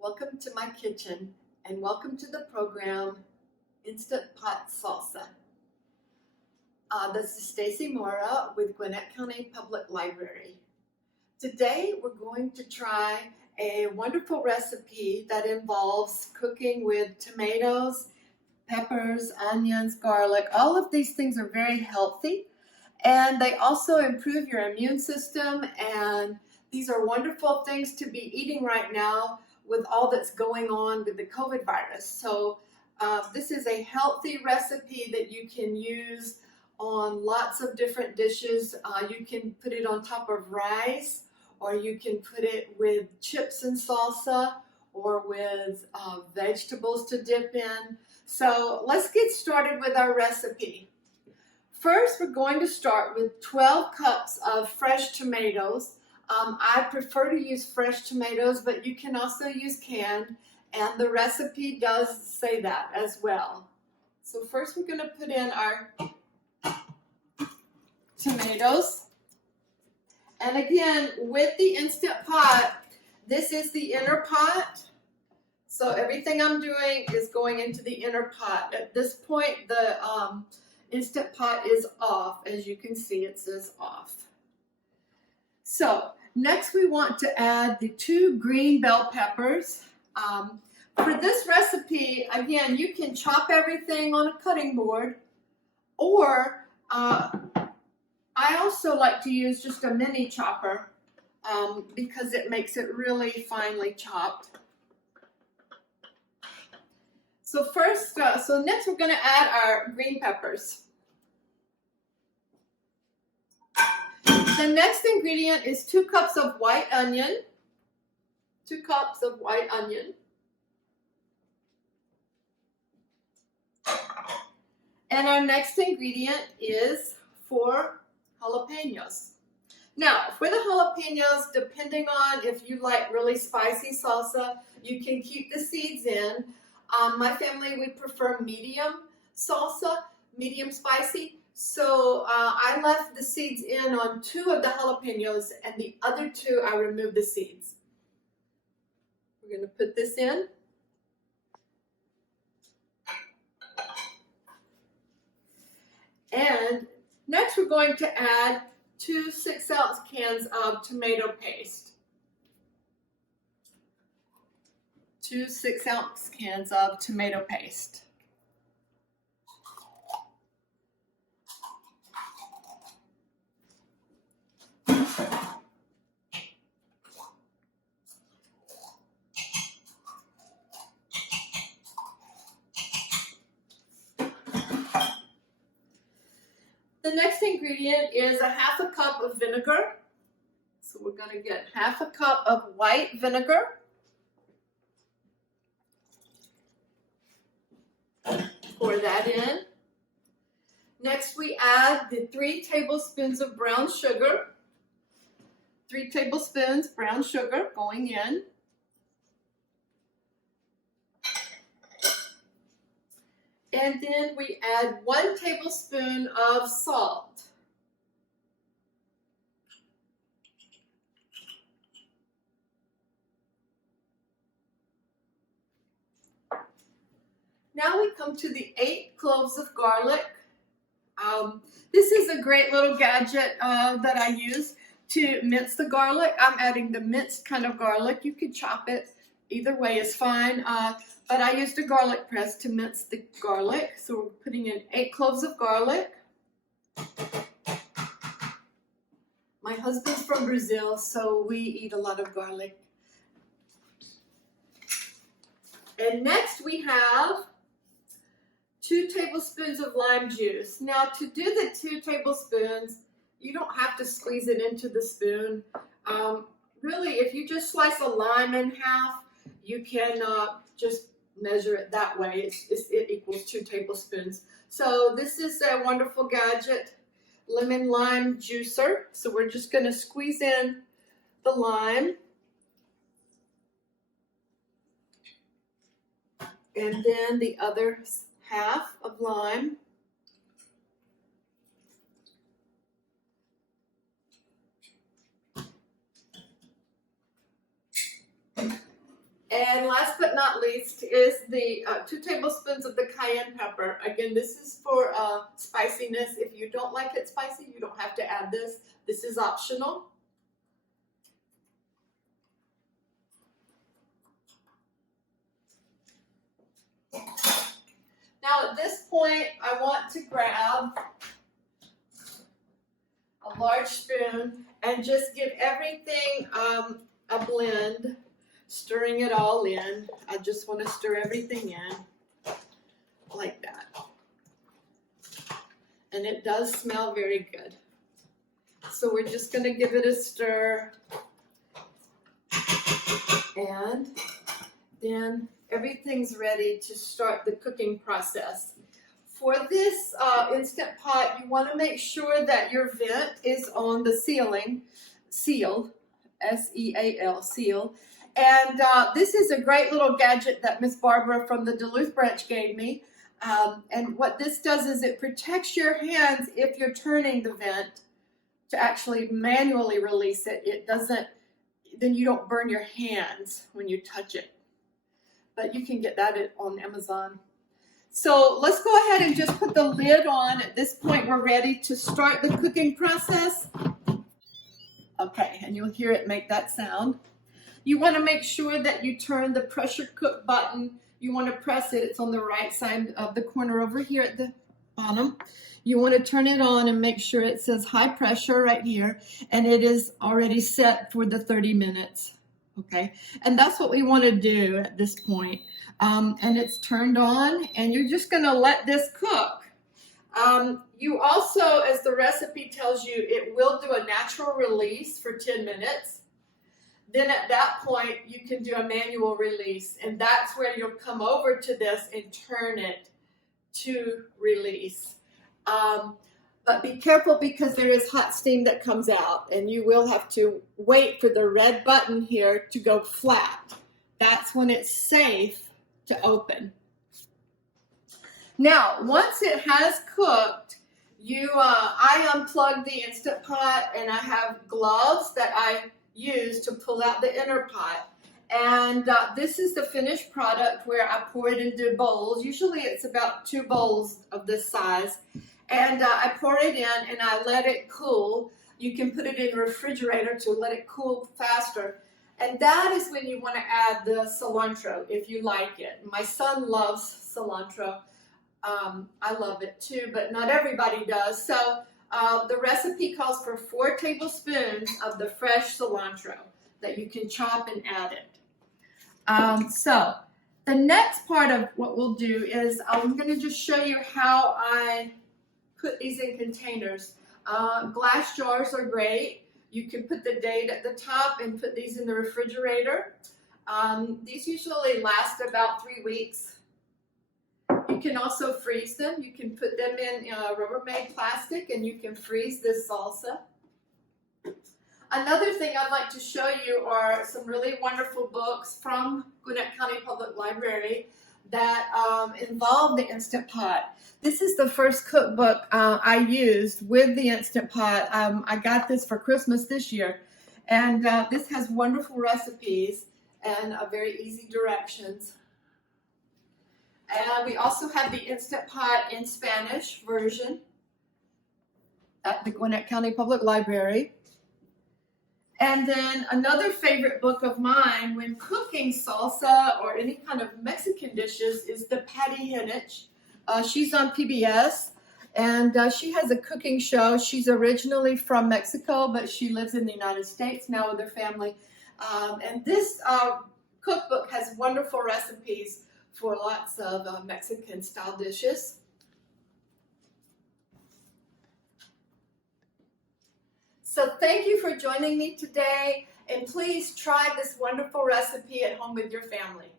Welcome to my kitchen and welcome to the program Instant Pot Salsa. This is Stacy Mora with Gwinnett County Public Library. Today we're going to try a wonderful recipe that involves cooking with tomatoes, peppers, onions, garlic. All of these things are very healthy and they also improve your immune system, and these are wonderful things to be eating right now with all that's going on with the COVID virus. So this is a healthy recipe that you can use on lots of different dishes. You can put it on top of rice, or you can put it with chips and salsa, or with vegetables to dip in. So let's get started with our recipe. First, we're going to start with 12 cups of fresh tomatoes. I prefer to use fresh tomatoes, but you can also use canned, and the recipe does say that as well. So first we're going to put in our tomatoes. And again, with the Instant Pot, this is the inner pot. So everything I'm doing is going into the inner pot. At this point, the Instant Pot is off. As you can see, it says off. So next we want to add the 2 green bell peppers. For this recipe, again, you can chop everything on a cutting board, or I also like to use just a mini chopper because it makes it really finely chopped. So next we're going to add our green peppers. The next ingredient is 2 cups of white onion. 2 cups of white onion. And our next ingredient is 4 jalapenos. Now, for the jalapenos, depending on if you like really spicy salsa, you can keep the seeds in. My family, we prefer medium salsa, medium spicy. So I left the seeds in on 2 of the jalapenos, and the other 2 I removed the seeds. We're going to put this in. And next we're going to add 2 6-ounce cans of tomato paste. 2 6-ounce cans of tomato paste. The next ingredient is a 1/2 cup of vinegar. So we're going to get 1/2 cup of white vinegar. Pour that in. Next we add the 3 tablespoons of brown sugar. 3 tablespoons brown sugar going in. And then we add 1 tablespoon of salt. Now we come to the 8 cloves of garlic. This is a great little gadget that I use to mince the garlic. I'm adding the minced kind of garlic. You could chop it. Either way is fine. But I used a garlic press to mince the garlic. So we're putting in 8 cloves of garlic. My husband's from Brazil, so we eat a lot of garlic. And next we have 2 tablespoons of lime juice. Now to do the 2 tablespoons, you don't have to squeeze it into the spoon. Really, if you just slice a lime in half, you can just measure it that way. It equals 2 tablespoons. So this is a wonderful gadget, lemon lime juicer. So we're just going to squeeze in the lime. And then the other 1/2 of lime. And last but not least is the 2 tablespoons of the cayenne pepper. Again, this is for spiciness. If you don't like it spicy, you don't have to add this. This is optional. Now at this point, I want to grab a large spoon and just give everything a blend, stirring it all in. I just want to stir everything in like that. And it does smell very good. So we're just going to give it a stir. And then everything's ready to start the cooking process. For this Instant Pot, you want to make sure that your vent is on the ceiling, sealed, S-E-A-L, sealed. And this is a great little gadget that Miss Barbara from the Duluth branch gave me. And what this does is it protects your hands if you're turning the vent to actually manually release it. It doesn't, then you don't burn your hands when you touch it. But you can get that on Amazon. So let's go ahead and just put the lid on. At this point, we're ready to start the cooking process. Okay, and you'll hear it make that sound. You want to make sure that you turn the pressure cook button. You want to press it. It's on the right side of the corner over here at the bottom. You want to turn it on and make sure it says high pressure right here. And it is already set for the 30 minutes. Okay, and that's what we want to do at this point. And it's turned on, and you're just going to let this cook. You also, as the recipe tells you, it will do a natural release for 10 minutes. Then at that point, you can do a manual release, and that's where you'll come over to this and turn it to release. But be careful because there is hot steam that comes out, and you will have to wait for the red button here to go flat. That's when it's safe to open. Now, once it has cooked, I unplug the Instant Pot, and I have gloves that I use to pull out the inner pot. And this is the finished product where I pour it into bowls. Usually it's about 2 bowls of this size. And I pour it in and I let it cool. You can put it in the refrigerator to let it cool faster. And that is when you want to add the cilantro, if you like it. My son loves cilantro. I love it too, but not everybody does. So the recipe calls for 4 tablespoons of the fresh cilantro that you can chop and add it. So the next part of what we'll do is I'm going to just show you how I put these in containers. Glass jars are great. You can put the date at the top and put these in the refrigerator. These usually last about 3 weeks. You can also freeze them. You can put them in Rubbermaid plastic and you can freeze this salsa. Another thing I'd like to show you are some really wonderful books from Gwinnett County Public Library that involve the Instant Pot. This is the first cookbook I used with the Instant Pot. I got this for Christmas this year. And this has wonderful recipes and very easy directions. And we also have the Instant Pot in Spanish version at the Gwinnett County Public Library. And then another favorite book of mine when cooking salsa or any kind of Mexican dishes is the Patty Henich. She's on PBS, and she has a cooking show. She's originally from Mexico, but she lives in the United States now with her family. And this cookbook has wonderful recipes for lots of Mexican-style dishes. So thank you for joining me today, and please try this wonderful recipe at home with your family.